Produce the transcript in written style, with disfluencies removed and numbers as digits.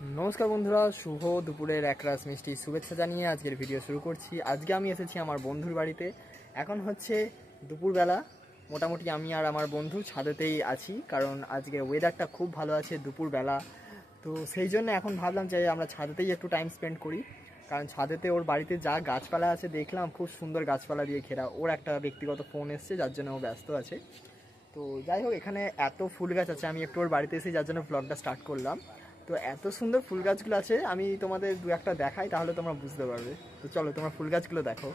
नमस्कार बंधुरा शुभ दुपुरेर एक रास मिष्टि शुभेच्छा जानिए आजकेर भिडियो शुरू करছি। আজকে আমি এসেছি আমার বন্ধুর বাড়িতে। এখন হচ্ছে দুপুরবেলা, মোটামুটি আমি আর আমার বন্ধু ছাদেতেই আছি, কারণ আজকে ওয়েদারটা খুব ভালো আছে দুপুরবেলা। তো সেই জন্য এখন ভাবলাম যে আমরা ছাদেতেই একটু টাইম স্পেন্ড করি, কারণ ছাদেতে ওর বাড়িতে যা গাছপালা আছে দেখলাম, খুব সুন্দর গাছপালা দিয়ে ঘেরা। ওর একটা ব্যক্তিগত ফোন এসছে যার জন্য ও ব্যস্ত আছে। তো যাই হোক, এখানে এত ফুল গাছ আছে, আমি একটু ওর বাড়িতে এসে যার জন্য ব্লগটা স্টার্ট করলাম। তো এত সুন্দর ফুল গাছগুলো আছে, আমি তোমাদের দু একটা দেখাই, তাহলে তোমরা বুঝতে পারবে। তো চলো তোমরা ফুল গাছগুলো দেখো।